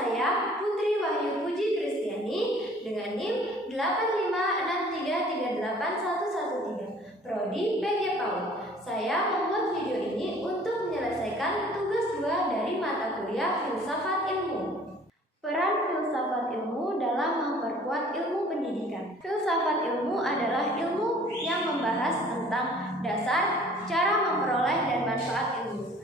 saya Putri Wahyu Puji Kristiani dengan NIM 856338113, Prodi PG PAUD. Saya membuat video ini untuk menyelesaikan tugas 2 dari mata kuliah Filsafat Ilmu. Peran filsafat ilmu dalam memperkuat ilmu pendidikan. Filsafat ilmu adalah ilmu yang membahas tentang dasar, cara memperoleh dan manfaat ilmu.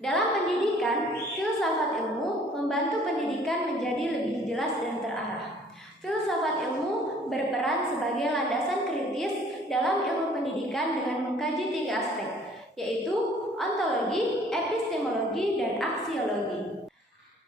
Dalam pendidikan, filsafat ilmu membantu pendidikan menjadi lebih jelas dan terarah. Filsafat ilmu berperan sebagai landasan kritis dalam ilmu pendidikan dengan mengkaji 3 aspek, yaitu ontologi, epistemologi, dan aksiologi.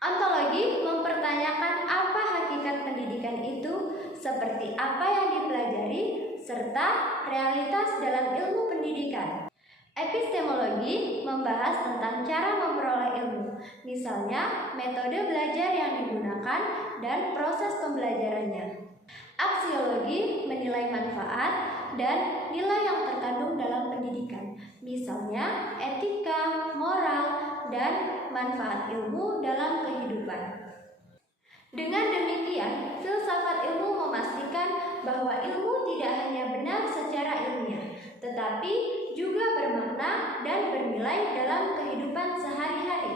Ontologi mempertanyakan apa hakikat pendidikan itu, seperti apa yang dipelajari, serta realitas dalam ilmu pendidikan. Epistemologi membahas tentang cara memperoleh ilmu, misalnya metode belajar yang digunakan dan proses pembelajarannya. Aksiologi menilai manfaat dan nilai yang terkandung dalam pendidikan, misalnya etika, moral, dan manfaat ilmu dalam kehidupan. Dengan demikian, filsafat ilmu memastikan bahwa ilmu tidak hanya benar secara ilmiah, tetapi juga bermakna dan bernilai dalam kehidupan sehari-hari.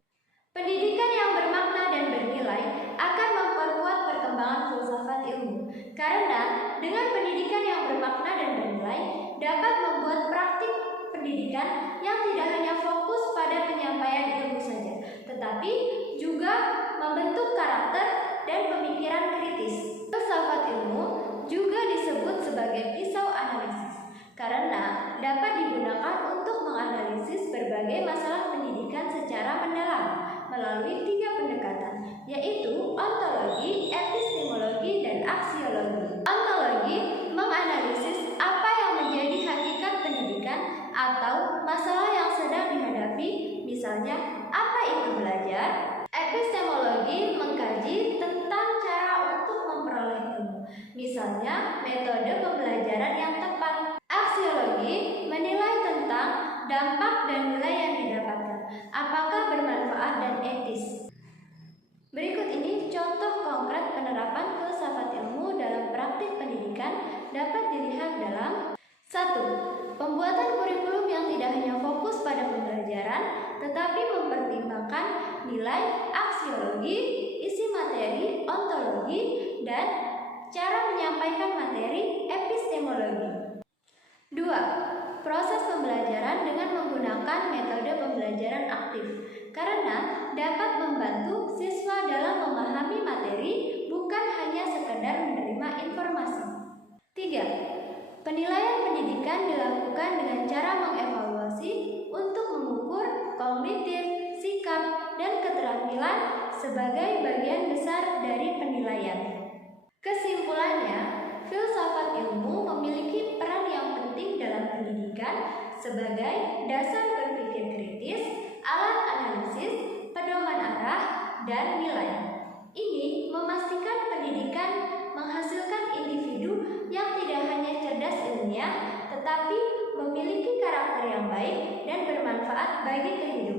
Pendidikan yang bermakna dan bernilai akan memperkuat perkembangan filsafat ilmu, karena dengan pendidikan yang bermakna dan bernilai dapat membuat praktik pendidikan yang tidak hanya fokus pada penyampaian ilmu saja, tetapi juga membentuk karakter dan pemikiran kritis. Filsafat ilmu juga disebut sebagai pisau analisis, karena dapat digunakan untuk menganalisis berbagai masalah pendidikan secara mendalam melalui 3 pendekatan, yaitu ontologi, epistemologi, dan aksiologi. Ontologi menganalisis apa yang menjadi hakikat pendidikan atau masalah yang sedang dihadapi, misalnya apa itu belajar. Epistemologi mengkaji tentang cara untuk memperoleh ilmu, misalnya metode pembelajaran yang tepat. Aksiologi menilai tentang dampak dan nilai yang didapatkan, apakah bermanfaat dan etis. Berikut ini contoh konkret penerapan filsafat ilmu dalam praktik pendidikan dapat dilihat dalam 1. Pembuatan kurikulum yang tidak hanya fokus pada pembelajaran, tetapi mempertimbangkan nilai, aksiologi, isi materi, ontologi, dan cara menyampaikan materi, epistemologi. 2. Proses pembelajaran dengan menggunakan metode pembelajaran aktif, karena dapat membantu siswa dalam memahami materi, bukan hanya sekedar menerima informasi. 3. Penilaian pendidikan dilakukan dengan cara mengevaluasi untuk mengukur kognitif, sikap, dan keterampilan sebagai bagian besar dari penilaian. Kesimpulannya, filsafat ilmu memiliki peran yang penting dalam pendidikan sebagai dasar berpikir kritis, alat analisis, pedoman arah, dan nilai. Ini memastikan pendidikan menghasilkan individu yang tidak hanya cerdas ilmiah, tetapi memiliki karakter yang baik dan bermanfaat bagi kehidupan.